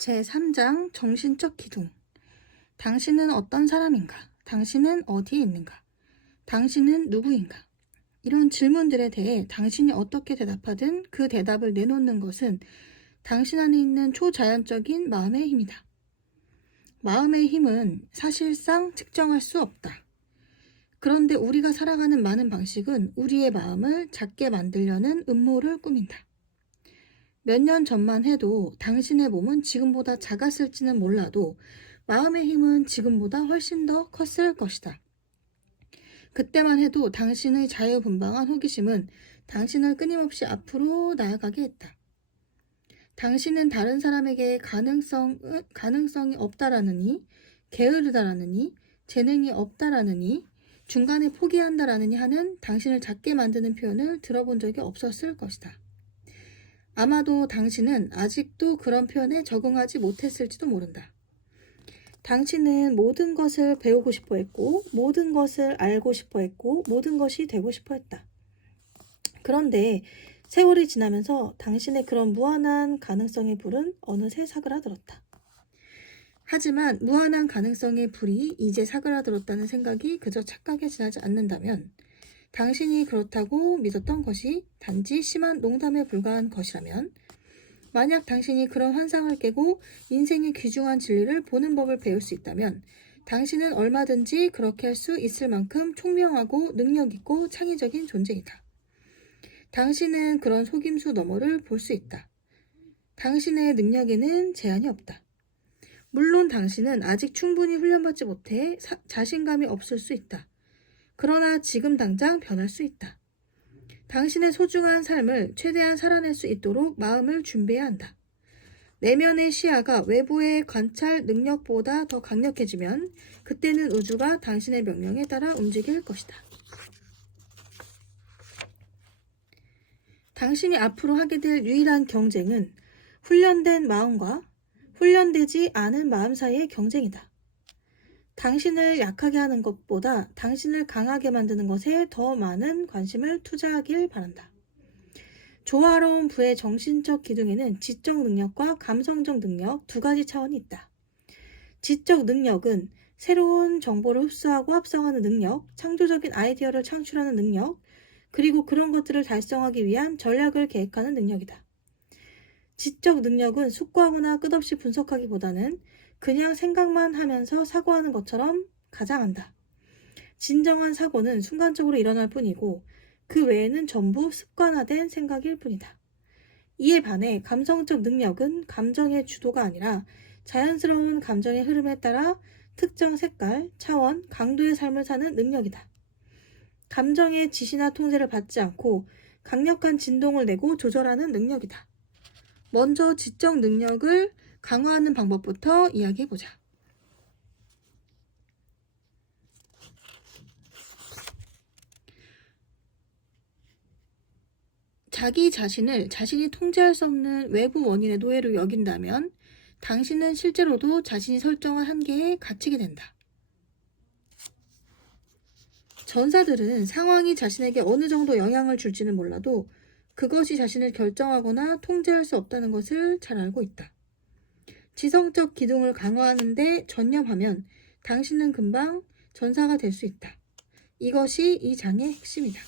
제3장 정신적 기둥. 당신은 어떤 사람인가? 당신은 어디에 있는가? 당신은 누구인가? 이런 질문들에 대해 당신이 어떻게 대답하든 그 대답을 내놓는 것은 당신 안에 있는 초자연적인 마음의 힘이다. 마음의 힘은 사실상 측정할 수 없다. 그런데 우리가 살아가는 많은 방식은 우리의 마음을 작게 만들려는 음모를 꾸민다. 몇 년 전만 해도 당신의 몸은 지금보다 작았을지는 몰라도 마음의 힘은 지금보다 훨씬 더 컸을 것이다. 그때만 해도 당신의 자유분방한 호기심은 당신을 끊임없이 앞으로 나아가게 했다. 당신은 다른 사람에게 가능성이 없다라느니, 게으르다라느니, 재능이 없다라느니, 중간에 포기한다라느니 하는 당신을 작게 만드는 표현을 들어본 적이 없었을 것이다. 아마도 당신은 아직도 그런 표현에 적응하지 못했을지도 모른다. 당신은 모든 것을 배우고 싶어 했고, 모든 것을 알고 싶어 했고, 모든 것이 되고 싶어 했다. 그런데 세월이 지나면서 당신의 그런 무한한 가능성의 불은 어느새 사그라들었다. 하지만 무한한 가능성의 불이 이제 사그라들었다는 생각이 그저 착각에 지나지 않는다면 당신이 그렇다고 믿었던 것이 단지 심한 농담에 불과한 것이라면 만약 당신이 그런 환상을 깨고 인생의 귀중한 진리를 보는 법을 배울 수 있다면 당신은 얼마든지 그렇게 할 수 있을 만큼 총명하고 능력있고 창의적인 존재이다. 당신은 그런 속임수 너머를 볼 수 있다. 당신의 능력에는 제한이 없다. 물론 당신은 아직 충분히 훈련받지 못해 자신감이 없을 수 있다. 그러나 지금 당장 변할 수 있다. 당신의 소중한 삶을 최대한 살아낼 수 있도록 마음을 준비해야 한다. 내면의 시야가 외부의 관찰 능력보다 더 강력해지면 그때는 우주가 당신의 명령에 따라 움직일 것이다. 당신이 앞으로 하게 될 유일한 경쟁은 훈련된 마음과 훈련되지 않은 마음 사이의 경쟁이다. 당신을 약하게 하는 것보다 당신을 강하게 만드는 것에 더 많은 관심을 투자하길 바란다. 조화로운 부의 정신적 기둥에는 지적 능력과 감성적 능력 두 가지 차원이 있다. 지적 능력은 새로운 정보를 흡수하고 합성하는 능력, 창조적인 아이디어를 창출하는 능력, 그리고 그런 것들을 달성하기 위한 전략을 계획하는 능력이다. 지적 능력은 숙고하거나 끝없이 분석하기보다는 그냥 생각만 하면서 사고하는 것처럼 가장한다. 진정한 사고는 순간적으로 일어날 뿐이고 그 외에는 전부 습관화된 생각일 뿐이다. 이에 반해 감성적 능력은 감정의 주도가 아니라 자연스러운 감정의 흐름에 따라 특정 색깔, 차원, 강도의 삶을 사는 능력이다. 감정의 지시나 통제를 받지 않고 강력한 진동을 내고 조절하는 능력이다. 먼저 지적 능력을 강화하는 방법부터 이야기해보자. 자기 자신을 자신이 통제할 수 없는 외부 원인의 노예로 여긴다면 당신은 실제로도 자신이 설정한 한계에 갇히게 된다. 전사들은 상황이 자신에게 어느 정도 영향을 줄지는 몰라도 그것이 자신을 결정하거나 통제할 수 없다는 것을 잘 알고 있다. 지성적 기둥을 강화하는 데 전념하면 당신은 금방 전사가 될 수 있다. 이것이 이 장의 핵심이다.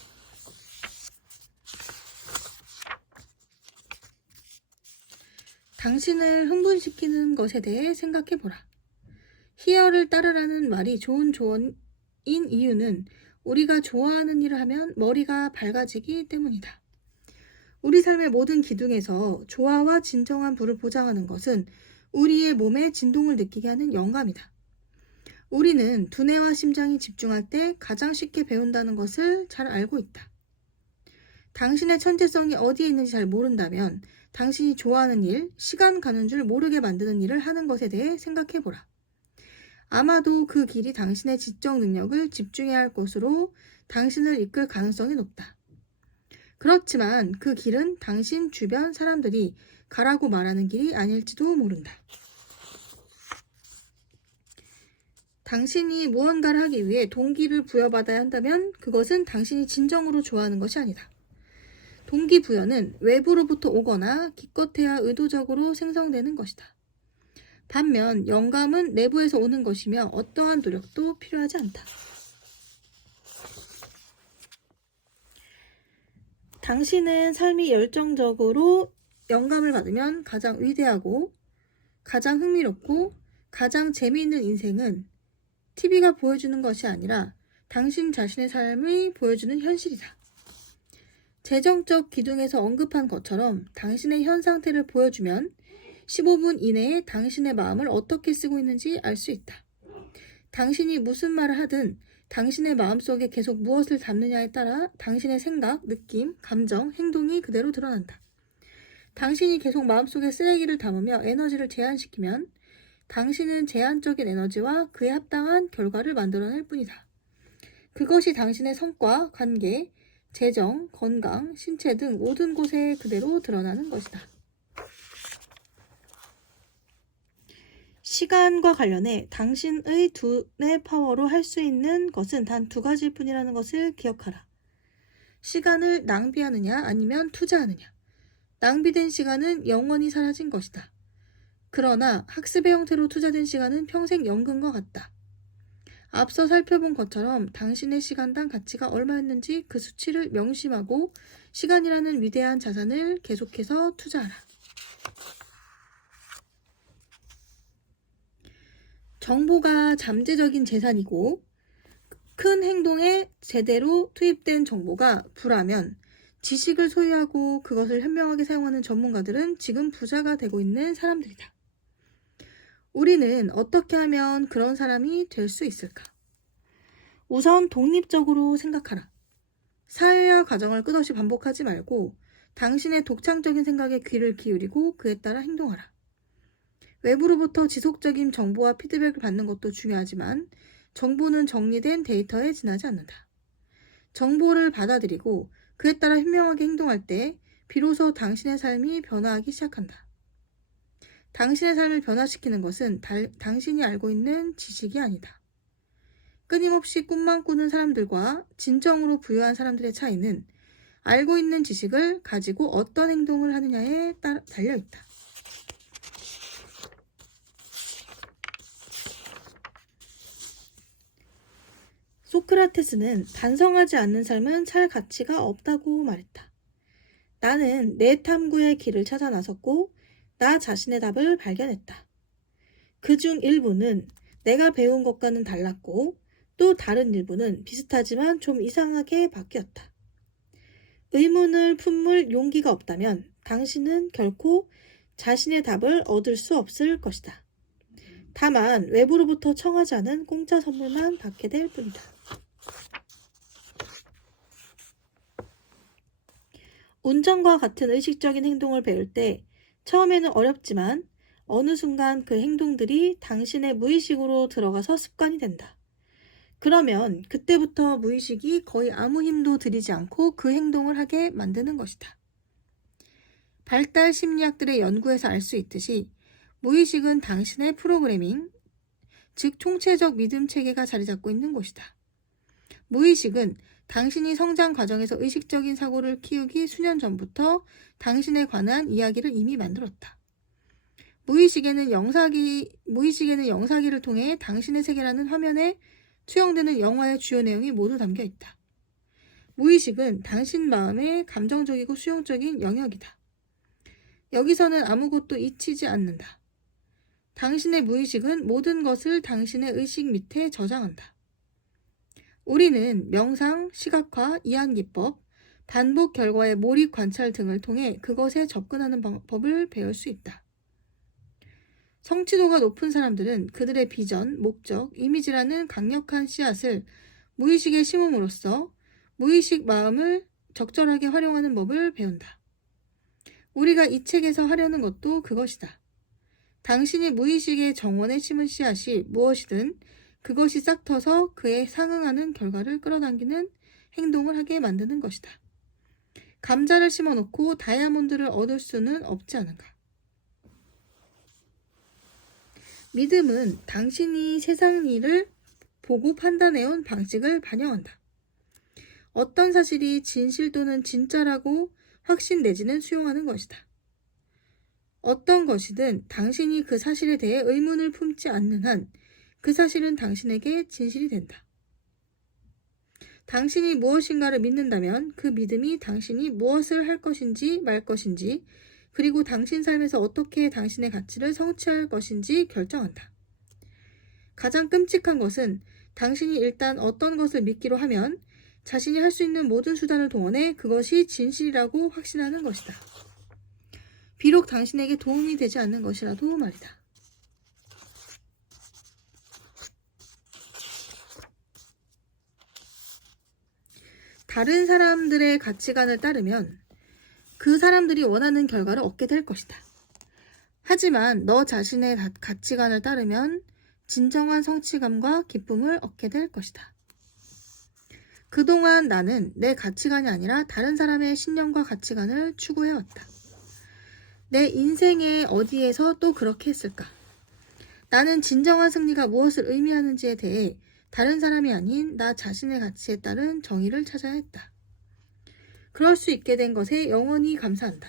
당신을 흥분시키는 것에 대해 생각해보라. 희열을 따르라는 말이 좋은 조언인 이유는 우리가 좋아하는 일을 하면 머리가 밝아지기 때문이다. 우리 삶의 모든 기둥에서 조화와 진정한 부를 보장하는 것은 우리의 몸에 진동을 느끼게 하는 영감이다. 우리는 두뇌와 심장이 집중할 때 가장 쉽게 배운다는 것을 잘 알고 있다. 당신의 천재성이 어디에 있는지 잘 모른다면 당신이 좋아하는 일, 시간 가는 줄 모르게 만드는 일을 하는 것에 대해 생각해보라. 아마도 그 길이 당신의 지적 능력을 집중해야 할 곳으로 당신을 이끌 가능성이 높다. 그렇지만 그 길은 당신 주변 사람들이 가라고 말하는 길이 아닐지도 모른다. 당신이 무언가를 하기 위해 동기를 부여받아야 한다면 그것은 당신이 진정으로 좋아하는 것이 아니다. 동기부여는 외부로부터 오거나 기껏해야 의도적으로 생성되는 것이다. 반면 영감은 내부에서 오는 것이며 어떠한 노력도 필요하지 않다. 당신은 삶이 열정적으로 영감을 받으면 가장 위대하고 가장 흥미롭고 가장 재미있는 인생은 TV가 보여주는 것이 아니라 당신 자신의 삶이 보여주는 현실이다. 재정적 기둥에서 언급한 것처럼 당신의 현 상태를 보여주면 15분 이내에 당신의 마음을 어떻게 쓰고 있는지 알 수 있다. 당신이 무슨 말을 하든 당신의 마음속에 계속 무엇을 담느냐에 따라 당신의 생각, 느낌, 감정, 행동이 그대로 드러난다. 당신이 계속 마음속에 쓰레기를 담으며 에너지를 제한시키면 당신은 제한적인 에너지와 그에 합당한 결과를 만들어낼 뿐이다. 그것이 당신의 성과, 관계, 재정, 건강, 신체 등 모든 곳에 그대로 드러나는 것이다. 시간과 관련해 당신의 두뇌 파워로 할 수 있는 것은 단 2가지일 뿐이라는 것을 기억하라. 시간을 낭비하느냐 아니면 투자하느냐. 낭비된 시간은 영원히 사라진 것이다. 그러나 학습의 형태로 투자된 시간은 평생 연금과 같다. 앞서 살펴본 것처럼 당신의 시간당 가치가 얼마였는지 그 수치를 명심하고 시간이라는 위대한 자산을 계속해서 투자하라. 정보가 잠재적인 재산이고 큰 행동에 제대로 투입된 정보가 부라면 지식을 소유하고 그것을 현명하게 사용하는 전문가들은 지금 부자가 되고 있는 사람들이다. 우리는 어떻게 하면 그런 사람이 될 수 있을까? 우선 독립적으로 생각하라. 사회와 가정을 끝없이 반복하지 말고 당신의 독창적인 생각에 귀를 기울이고 그에 따라 행동하라. 외부로부터 지속적인 정보와 피드백을 받는 것도 중요하지만 정보는 정리된 데이터에 지나지 않는다. 정보를 받아들이고 그에 따라 현명하게 행동할 때 비로소 당신의 삶이 변화하기 시작한다. 당신의 삶을 변화시키는 것은 당신이 알고 있는 지식이 아니다. 끊임없이 꿈만 꾸는 사람들과 진정으로 부유한 사람들의 차이는 알고 있는 지식을 가지고 어떤 행동을 하느냐에 달려있다. 소크라테스는 반성하지 않는 삶은 살 가치가 없다고 말했다. 나는 내 탐구의 길을 찾아 나섰고 나 자신의 답을 발견했다. 그중 일부는 내가 배운 것과는 달랐고 또 다른 일부는 비슷하지만 좀 이상하게 바뀌었다. 의문을 품을 용기가 없다면 당신은 결코 자신의 답을 얻을 수 없을 것이다. 다만 외부로부터 청하지 않은 공짜 선물만 받게 될 뿐이다. 운전과 같은 의식적인 행동을 배울 때 처음에는 어렵지만 어느 순간 그 행동들이 당신의 무의식으로 들어가서 습관이 된다. 그러면 그때부터 무의식이 거의 아무 힘도 들이지 않고 그 행동을 하게 만드는 것이다. 발달 심리학들의 연구에서 알 수 있듯이 무의식은 당신의 프로그래밍, 즉 총체적 믿음 체계가 자리 잡고 있는 곳이다. 무의식은 당신이 성장 과정에서 의식적인 사고를 키우기 수년 전부터 당신에 관한 이야기를 이미 만들었다. 무의식에는 영사기를 통해 당신의 세계라는 화면에 투영되는 영화의 주요 내용이 모두 담겨 있다. 무의식은 당신 마음의 감정적이고 수용적인 영역이다. 여기서는 아무것도 잊히지 않는다. 당신의 무의식은 모든 것을 당신의 의식 밑에 저장한다. 우리는 명상, 시각화, 이해기법, 반복 결과의 몰입 관찰 등을 통해 그것에 접근하는 방법을 배울 수 있다. 성취도가 높은 사람들은 그들의 비전, 목적, 이미지라는 강력한 씨앗을 무의식에 심음으로써 무의식 마음을 적절하게 활용하는 법을 배운다. 우리가 이 책에서 하려는 것도 그것이다. 당신이 무의식의 정원에 심은 씨앗이 무엇이든 그것이 싹 터서 그에 상응하는 결과를 끌어당기는 행동을 하게 만드는 것이다. 감자를 심어놓고 다이아몬드를 얻을 수는 없지 않은가? 믿음은 당신이 세상 일을 보고 판단해온 방식을 반영한다. 어떤 사실이 진실 또는 진짜라고 확신 내지는 수용하는 것이다. 어떤 것이든 당신이 그 사실에 대해 의문을 품지 않는 한 그 사실은 당신에게 진실이 된다. 당신이 무엇인가를 믿는다면 그 믿음이 당신이 무엇을 할 것인지 말 것인지 그리고 당신 삶에서 어떻게 당신의 가치를 성취할 것인지 결정한다. 가장 끔찍한 것은 당신이 일단 어떤 것을 믿기로 하면 자신이 할 수 있는 모든 수단을 동원해 그것이 진실이라고 확신하는 것이다. 비록 당신에게 도움이 되지 않는 것이라도 말이다. 다른 사람들의 가치관을 따르면 그 사람들이 원하는 결과를 얻게 될 것이다. 하지만 너 자신의 가치관을 따르면 진정한 성취감과 기쁨을 얻게 될 것이다. 그동안 나는 내 가치관이 아니라 다른 사람의 신념과 가치관을 추구해왔다. 내 인생의 어디에서 또 그렇게 했을까? 나는 진정한 승리가 무엇을 의미하는지에 대해 다른 사람이 아닌 나 자신의 가치에 따른 정의를 찾아야 했다. 그럴 수 있게 된 것에 영원히 감사한다.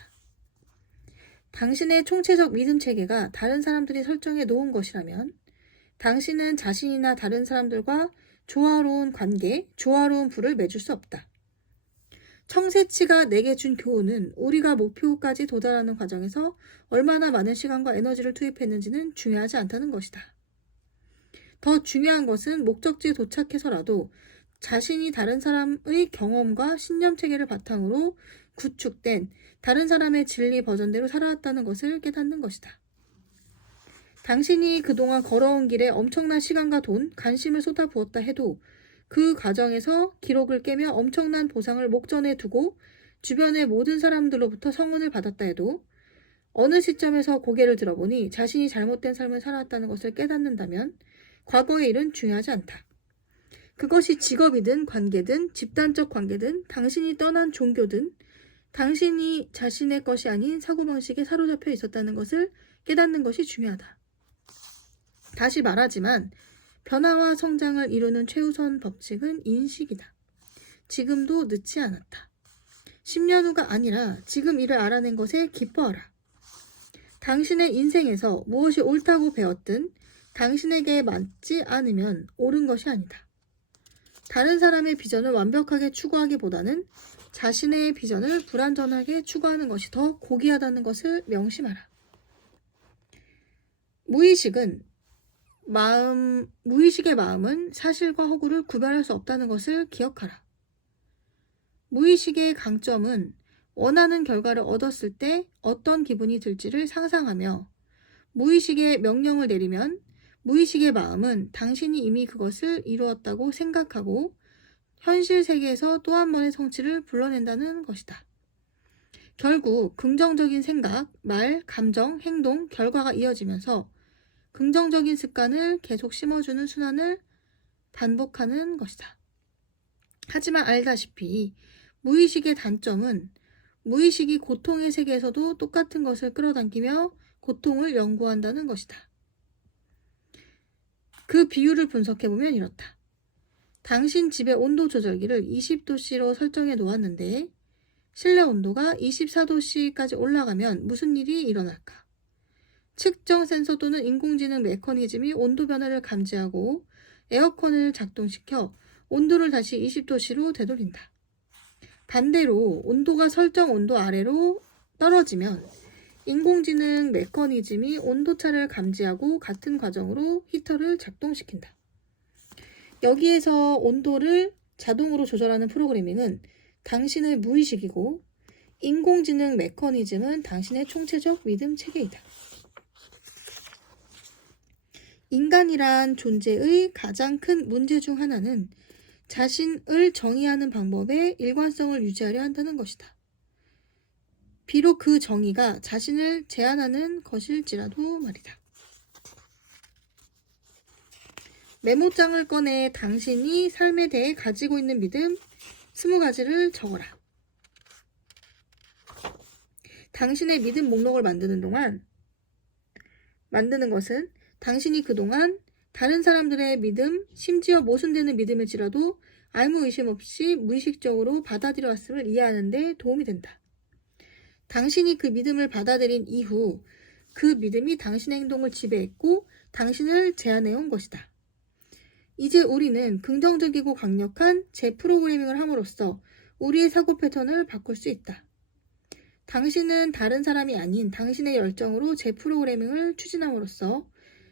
당신의 총체적 믿음 체계가 다른 사람들이 설정해 놓은 것이라면 당신은 자신이나 다른 사람들과 조화로운 관계, 조화로운 부를 맺을 수 없다. 청새치가 내게 준 교훈은 우리가 목표까지 도달하는 과정에서 얼마나 많은 시간과 에너지를 투입했는지는 중요하지 않다는 것이다. 더 중요한 것은 목적지에 도착해서라도 자신이 다른 사람의 경험과 신념 체계를 바탕으로 구축된 다른 사람의 진리 버전대로 살아왔다는 것을 깨닫는 것이다. 당신이 그동안 걸어온 길에 엄청난 시간과 돈, 관심을 쏟아부었다 해도 그 과정에서 기록을 깨며 엄청난 보상을 목전에 두고 주변의 모든 사람들로부터 성원을 받았다 해도 어느 시점에서 고개를 들어보니 자신이 잘못된 삶을 살아왔다는 것을 깨닫는다면 과거의 일은 중요하지 않다. 그것이 직업이든 관계든 집단적 관계든 당신이 떠난 종교든 당신이 자신의 것이 아닌 사고방식에 사로잡혀 있었다는 것을 깨닫는 것이 중요하다. 다시 말하지만 변화와 성장을 이루는 최우선 법칙은 인식이다. 지금도 늦지 않았다. 10년 후가 아니라 지금 이를 알아낸 것에 기뻐하라. 당신의 인생에서 무엇이 옳다고 배웠든 당신에게 맞지 않으면 옳은 것이 아니다. 다른 사람의 비전을 완벽하게 추구하기보다는 자신의 비전을 불완전하게 추구하는 것이 더 고귀하다는 것을 명심하라. 무의식의 마음은 사실과 허구를 구별할 수 없다는 것을 기억하라. 무의식의 강점은 원하는 결과를 얻었을 때 어떤 기분이 들지를 상상하며 무의식의 명령을 내리면 무의식의 마음은 당신이 이미 그것을 이루었다고 생각하고 현실 세계에서 또 한 번의 성취를 불러낸다는 것이다. 결국 긍정적인 생각, 말, 감정, 행동, 결과가 이어지면서 긍정적인 습관을 계속 심어주는 순환을 반복하는 것이다. 하지만 알다시피 무의식의 단점은 무의식이 고통의 세계에서도 똑같은 것을 끌어당기며 고통을 연구한다는 것이다. 그 비율을 분석해보면 이렇다. 당신 집의 온도 조절기를 20도씨로 설정해 놓았는데 실내 온도가 24도씨까지 올라가면 무슨 일이 일어날까? 측정 센서 또는 인공지능 메커니즘이 온도 변화를 감지하고 에어컨을 작동시켜 온도를 다시 20도씨로 되돌린다. 반대로 온도가 설정 온도 아래로 떨어지면 인공지능 메커니즘이 온도차를 감지하고 같은 과정으로 히터를 작동시킨다. 여기에서 온도를 자동으로 조절하는 프로그래밍은 당신의 무의식이고 인공지능 메커니즘은 당신의 총체적 믿음 체계이다. 인간이란 존재의 가장 큰 문제 중 하나는 자신을 정의하는 방법에 일관성을 유지하려 한다는 것이다. 비록 그 정의가 자신을 제한하는 것일지라도 말이다. 메모장을 꺼내 당신이 삶에 대해 가지고 있는 믿음 20가지를 적어라. 당신의 믿음 목록을 만드는 것은 당신이 그동안 다른 사람들의 믿음, 심지어 모순되는 믿음일지라도 아무 의심 없이 무의식적으로 받아들여 왔음을 이해하는 데 도움이 된다. 당신이 그 믿음을 받아들인 이후 그 믿음이 당신의 행동을 지배했고 당신을 제한해온 것이다. 이제 우리는 긍정적이고 강력한 재프로그래밍을 함으로써 우리의 사고 패턴을 바꿀 수 있다. 당신은 다른 사람이 아닌 당신의 열정으로 재프로그래밍을 추진함으로써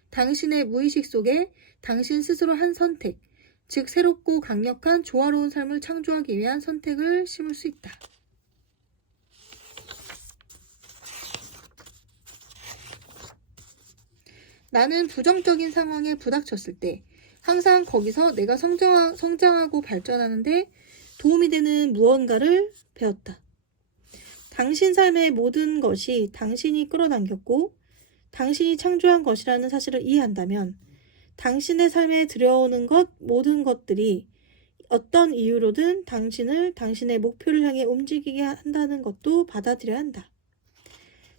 당신의 무의식 속에 당신 스스로 한 선택, 즉 새롭고 강력한 조화로운 삶을 창조하기 위한 선택을 심을 수 있다. 나는 부정적인 상황에 부닥쳤을 때 항상 거기서 내가 성장하고 발전하는데 도움이 되는 무언가를 배웠다. 당신 삶의 모든 것이 당신이 끌어당겼고 당신이 창조한 것이라는 사실을 이해한다면 당신의 삶에 들여오는 모든 것들이 어떤 이유로든 당신을 당신의 목표를 향해 움직이게 한다는 것도 받아들여야 한다.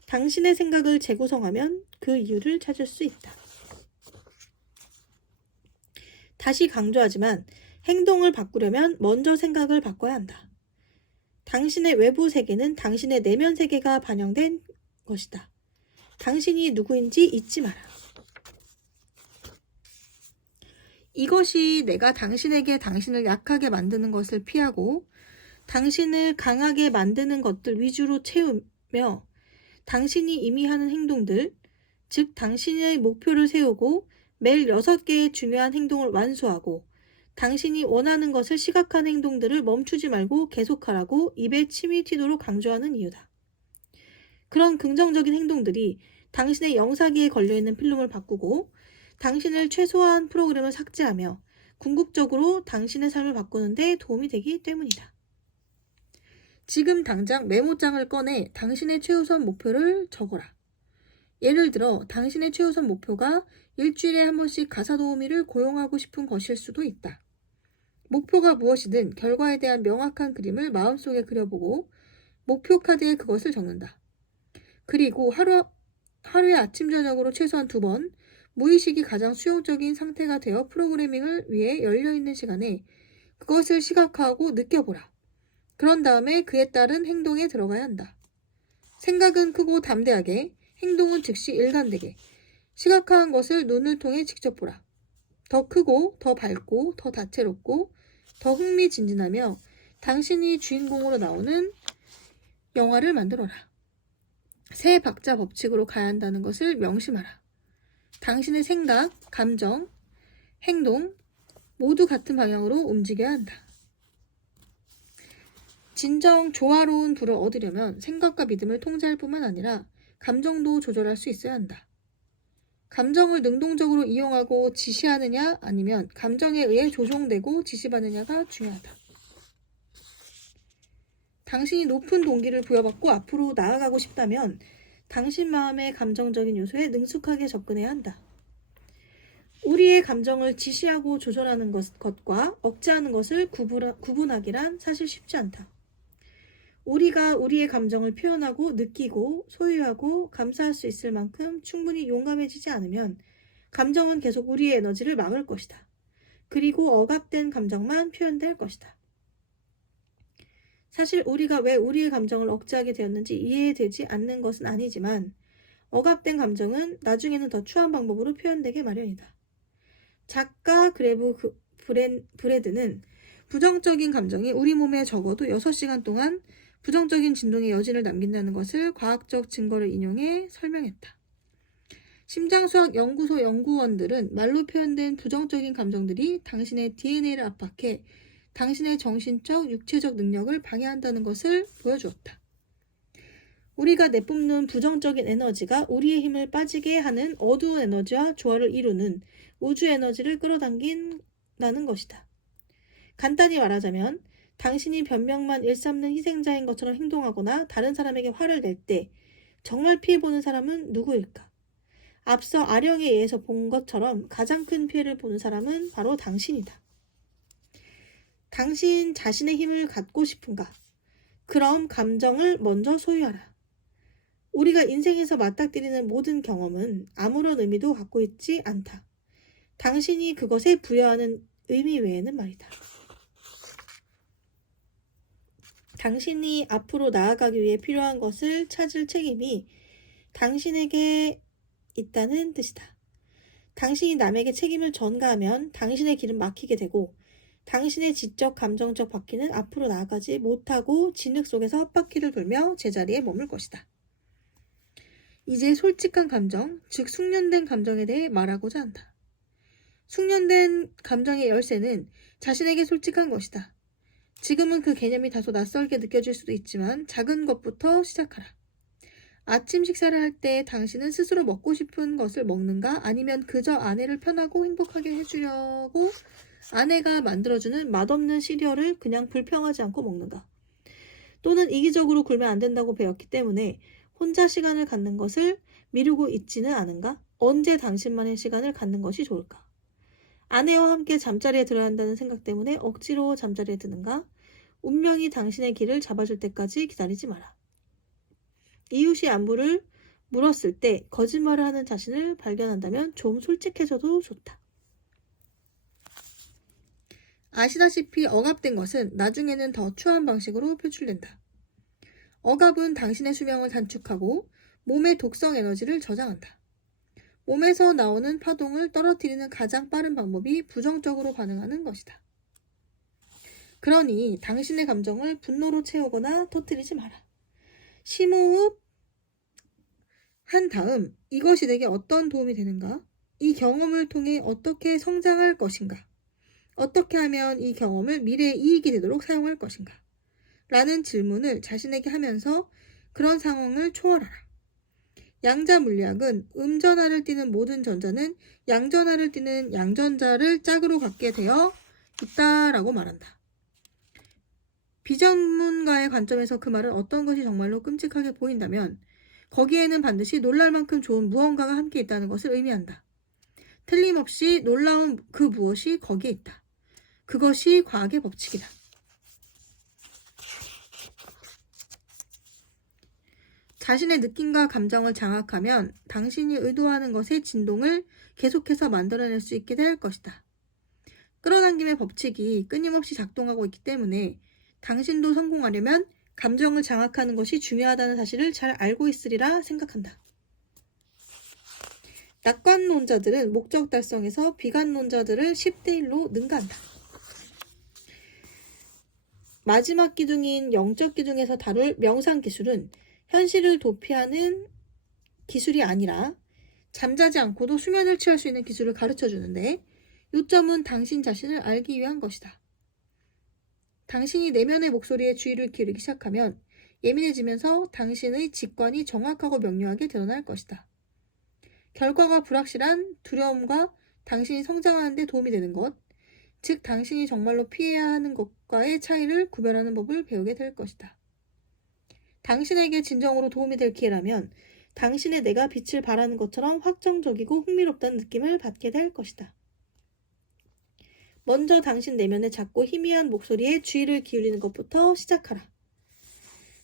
당신의 생각을 재구성하면 그 이유를 찾을 수 있다. 다시 강조하지만 행동을 바꾸려면 먼저 생각을 바꿔야 한다. 당신의 외부 세계는 당신의 내면 세계가 반영된 것이다. 당신이 누구인지 잊지 마라. 이것이 내가 당신에게 당신을 약하게 만드는 것을 피하고 당신을 강하게 만드는 것들 위주로 채우며 당신이 이미 하는 행동들, 즉 당신의 목표를 세우고 매일 6개의 중요한 행동을 완수하고 당신이 원하는 것을 시각화하는 행동들을 멈추지 말고 계속하라고 입에 침이 튀도록 강조하는 이유다. 그런 긍정적인 행동들이 당신의 영사기에 걸려있는 필름을 바꾸고 당신을 최소화한 프로그램을 삭제하며 궁극적으로 당신의 삶을 바꾸는 데 도움이 되기 때문이다. 지금 당장 메모장을 꺼내 당신의 최우선 목표를 적어라. 예를 들어 당신의 최우선 목표가 일주일에 한 번씩 가사 도우미를 고용하고 싶은 것일 수도 있다. 목표가 무엇이든 결과에 대한 명확한 그림을 마음속에 그려보고 목표 카드에 그것을 적는다. 그리고 하루에 아침 저녁으로 최소한 2번 무의식이 가장 수용적인 상태가 되어 프로그래밍을 위해 열려있는 시간에 그것을 시각화하고 느껴보라. 그런 다음에 그에 따른 행동에 들어가야 한다. 생각은 크고 담대하게, 행동은 즉시 일관되게, 시각화한 것을 눈을 통해 직접 보라. 더 크고, 더 밝고, 더 다채롭고, 더 흥미진진하며 당신이 주인공으로 나오는 영화를 만들어라. 세 박자 법칙으로 가야 한다는 것을 명심하라. 당신의 생각, 감정, 행동 모두 같은 방향으로 움직여야 한다. 진정 조화로운 부를 얻으려면 생각과 믿음을 통제할 뿐만 아니라 감정도 조절할 수 있어야 한다. 감정을 능동적으로 이용하고 지시하느냐 아니면 감정에 의해 조종되고 지시받느냐가 중요하다. 당신이 높은 동기를 부여받고 앞으로 나아가고 싶다면 당신 마음의 감정적인 요소에 능숙하게 접근해야 한다. 우리의 감정을 지시하고 조절하는 것과 억제하는 것을 구분하기란 사실 쉽지 않다. 우리가 우리의 감정을 표현하고 느끼고 소유하고 감사할 수 있을 만큼 충분히 용감해지지 않으면 감정은 계속 우리의 에너지를 막을 것이다. 그리고 억압된 감정만 표현될 것이다. 사실 우리가 왜 우리의 감정을 억제하게 되었는지 이해되지 않는 것은 아니지만 억압된 감정은 나중에는 더 추한 방법으로 표현되게 마련이다. 작가 그레브 브레드는 부정적인 감정이 우리 몸에 적어도 6시간 동안 부정적인 진동의 여진을 남긴다는 것을 과학적 증거를 인용해 설명했다. 심장수학 연구소 연구원들은 말로 표현된 부정적인 감정들이 당신의 DNA를 압박해 당신의 정신적, 육체적 능력을 방해한다는 것을 보여주었다. 우리가 내뿜는 부정적인 에너지가 우리의 힘을 빠지게 하는 어두운 에너지와 조화를 이루는 우주 에너지를 끌어당긴다는 것이다. 간단히 말하자면 당신이 변명만 일삼는 희생자인 것처럼 행동하거나 다른 사람에게 화를 낼 때 정말 피해보는 사람은 누구일까? 앞서 아령에 의해서 본 것처럼 가장 큰 피해를 보는 사람은 바로 당신이다. 당신 자신의 힘을 갖고 싶은가? 그럼 감정을 먼저 소유하라. 우리가 인생에서 맞닥뜨리는 모든 경험은 아무런 의미도 갖고 있지 않다. 당신이 그것에 부여하는 의미 외에는 말이다. 당신이 앞으로 나아가기 위해 필요한 것을 찾을 책임이 당신에게 있다는 뜻이다. 당신이 남에게 책임을 전가하면 당신의 길은 막히게 되고 당신의 지적 감정적 바퀴는 앞으로 나아가지 못하고 진흙 속에서 헛바퀴를 돌며 제자리에 머물 것이다. 이제 솔직한 감정, 즉 숙련된 감정에 대해 말하고자 한다. 숙련된 감정의 열쇠는 자신에게 솔직한 것이다. 지금은 그 개념이 다소 낯설게 느껴질 수도 있지만 작은 것부터 시작하라. 아침 식사를 할 때 당신은 스스로 먹고 싶은 것을 먹는가? 아니면 그저 아내를 편하고 행복하게 해주려고 아내가 만들어주는 맛없는 시리얼을 그냥 불평하지 않고 먹는가? 또는 이기적으로 굴면 안 된다고 배웠기 때문에 혼자 시간을 갖는 것을 미루고 있지는 않은가? 언제 당신만의 시간을 갖는 것이 좋을까? 아내와 함께 잠자리에 들어야 한다는 생각 때문에 억지로 잠자리에 드는가? 운명이 당신의 길을 잡아줄 때까지 기다리지 마라. 이웃이 안부를 물었을 때 거짓말을 하는 자신을 발견한다면 좀 솔직해져도 좋다. 아시다시피 억압된 것은 나중에는 더 추한 방식으로 표출된다. 억압은 당신의 수명을 단축하고 몸의 독성 에너지를 저장한다. 몸에서 나오는 파동을 떨어뜨리는 가장 빠른 방법이 부정적으로 반응하는 것이다. 그러니 당신의 감정을 분노로 채우거나 터뜨리지 마라. 심호흡 한 다음 이것이 내게 어떤 도움이 되는가? 이 경험을 통해 어떻게 성장할 것인가? 어떻게 하면 이 경험을 미래의 이익이 되도록 사용할 것인가? 라는 질문을 자신에게 하면서 그런 상황을 초월하라. 양자 물리학은 음전하를 띠는 모든 전자는 양전하를 띠는 양전자를 짝으로 갖게 되어 있다라고 말한다. 비전문가의 관점에서 그 말은 어떤 것이 정말로 끔찍하게 보인다면 거기에는 반드시 놀랄 만큼 좋은 무언가가 함께 있다는 것을 의미한다. 틀림없이 놀라운 그 무엇이 거기에 있다. 그것이 과학의 법칙이다. 자신의 느낌과 감정을 장악하면 당신이 의도하는 것의 진동을 계속해서 만들어낼 수 있게 될 것이다. 끌어당김의 법칙이 끊임없이 작동하고 있기 때문에 당신도 성공하려면 감정을 장악하는 것이 중요하다는 사실을 잘 알고 있으리라 생각한다. 낙관론자들은 목적 달성에서 비관론자들을 10대1로 능가한다. 마지막 기둥인 영적 기둥에서 다룰 명상 기술은 현실을 도피하는 기술이 아니라 잠자지 않고도 수면을 취할 수 있는 기술을 가르쳐 주는데 요점은 당신 자신을 알기 위한 것이다. 당신이 내면의 목소리에 주의를 기울이기 시작하면 예민해지면서 당신의 직관이 정확하고 명료하게 드러날 것이다. 결과가 불확실한 두려움과 당신이 성장하는 데 도움이 되는 것, 즉 당신이 정말로 피해야 하는 것과의 차이를 구별하는 법을 배우게 될 것이다. 당신에게 진정으로 도움이 될 기회라면 당신의 내가 빛을 발하는 것처럼 확정적이고 흥미롭다는 느낌을 받게 될 것이다. 먼저 당신 내면의 작고 희미한 목소리에 주의를 기울이는 것부터 시작하라.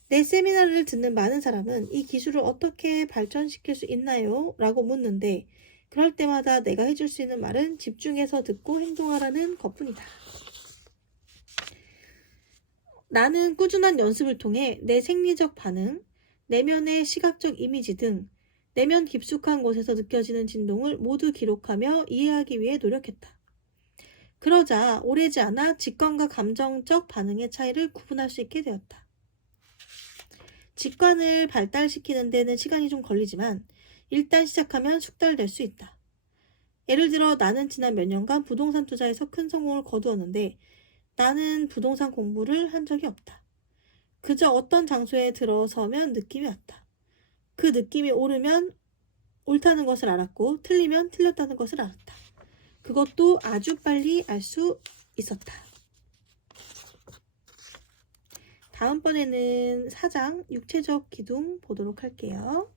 내 세미나를 듣는 많은 사람은 이 기술을 어떻게 발전시킬 수 있나요? 라고 묻는데 그럴 때마다 내가 해줄 수 있는 말은 집중해서 듣고 행동하라는 것뿐이다. 나는 꾸준한 연습을 통해 내 생리적 반응, 내면의 시각적 이미지 등 내면 깊숙한 곳에서 느껴지는 진동을 모두 기록하며 이해하기 위해 노력했다. 그러자 오래지 않아 직관과 감정적 반응의 차이를 구분할 수 있게 되었다. 직관을 발달시키는 데는 시간이 좀 걸리지만 일단 시작하면 숙달될 수 있다. 예를 들어 나는 지난 몇 년간 부동산 투자에서 큰 성공을 거두었는데 나는 부동산 공부를 한 적이 없다. 그저 어떤 장소에 들어서면 느낌이 왔다. 그 느낌이 오르면 옳다는 것을 알았고 틀리면 틀렸다는 것을 알았다. 그것도 아주 빨리 알 수 있었다. 다음번에는 4장 육체적 기둥 보도록 할게요.